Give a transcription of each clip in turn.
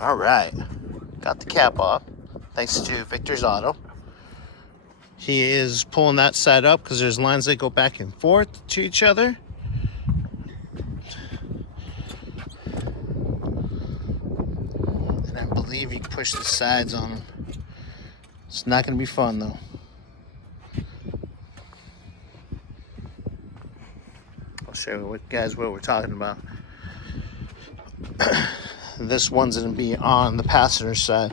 All right, got the cap off thanks to Victor's Auto. He is pulling that side up because there's lines that go back and forth to each other. And I believe he pushed the sides on them. It's not going to be fun though. I'll show you guys what we're talking about. This one's going to be on the passenger side.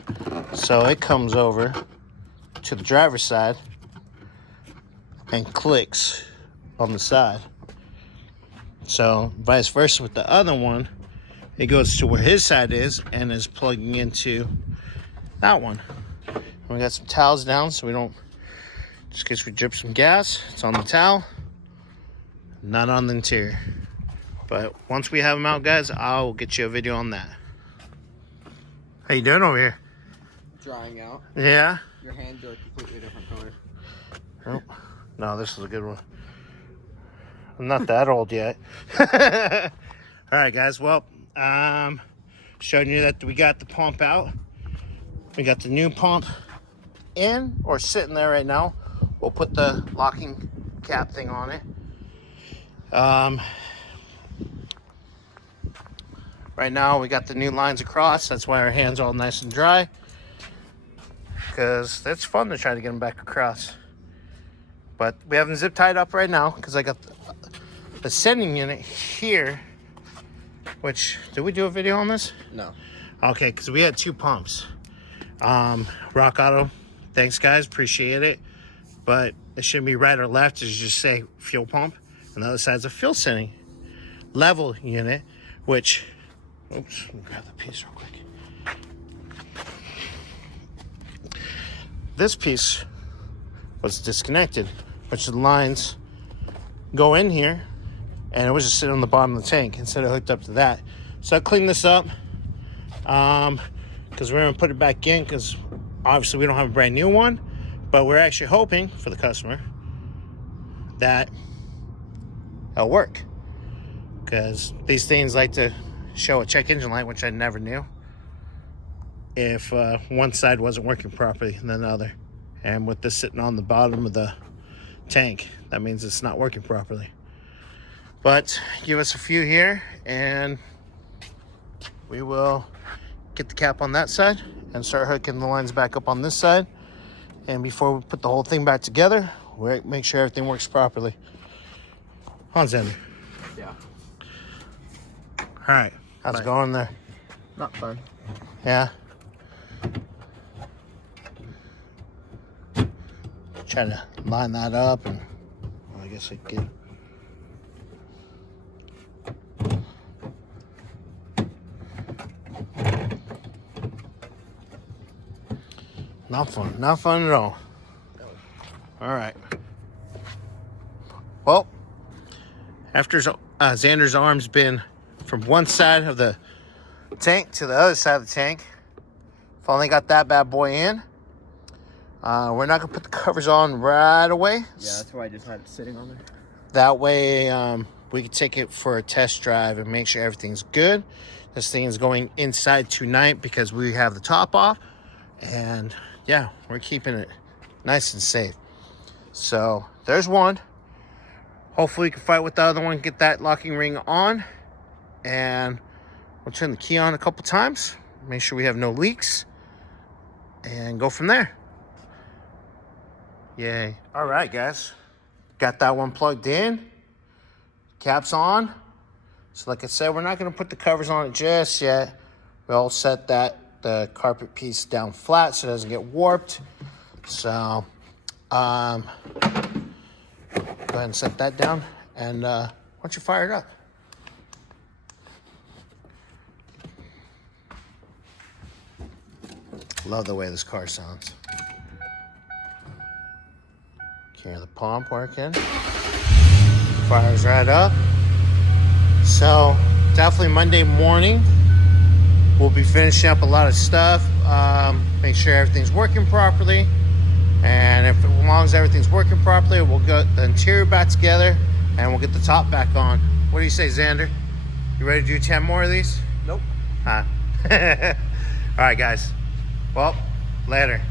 So it comes over to the driver's side and clicks on the side. So vice versa with the other one, it goes to where his side is and is plugging into that one. And we got some towels down so we don't, just in case we drip some gas, it's on the towel, not on the interior. But once we have them out, guys, I'll get you a video on that. How you doing over here? Drying out. Yeah? Your hands are a completely different color. Oh, no, this is a good one. I'm not that old yet. All right, guys. Well, showing you that we got the pump out. We got the new pump in or sitting there right now. We'll put the locking cap thing on it. Right now we got the new lines across. That's why our hands are all nice and dry, because it's fun to try to get them back across. But we have them zip tied up right now because I got the sending unit here, which, did we do a video on this? No. Okay, because we had two pumps. Rock Auto, thanks guys, appreciate it. But it shouldn't be right or left, it should just say fuel pump. And the other side's a fuel sending level unit, which, oops, let me grab the piece real quick. This piece was disconnected, which the lines go in here, and it was just sitting on the bottom of the tank instead of hooked up to that. So I cleaned this up because we're gonna put it back in, because obviously we don't have a brand new one, but we're actually hoping for the customer that it'll work, because these things like to show a check engine light, which I never knew if one side wasn't working properly than the other. And with this sitting on the bottom of the tank, that means it's not working properly. But give us a few here and we will get the cap on that side and start hooking the lines back up on this side. And before we put the whole thing back together, we'll make sure everything works properly. Hans in. Yeah. All right, how's it going there? Not fun. Yeah. Try to line that up, and well, I guess I could. Not fun at all. All right. Well, after Xander's arm's been from one side of the tank to the other side of the tank, finally got that bad boy in. We're not gonna put the covers on right away. Yeah, that's why I just had it sitting on there. That way we can take it for a test drive and make sure everything's good. This thing is going inside tonight because we have the top off, and yeah, we're keeping it nice and safe. So there's one. Hopefully we can fight with the other one, get that locking ring on, and we'll turn the key on a couple times, make sure we have no leaks, and go from there. Yay. All right, guys. Got that one plugged in. Cap's on. So like I said, we're not going to put the covers on it just yet. We'll set the carpet piece down flat so it doesn't get warped. So go ahead and set that down. And why don't you fire it up? Love the way this car sounds. Hear the pump working. Fires right up. So definitely Monday morning we'll be finishing up a lot of stuff. Make sure everything's working properly. And as long as everything's working properly, we'll get the interior back together and we'll get the top back on. What do you say, Xander? You ready to do 10 more of these? Nope. Huh. All right, guys. Well, later.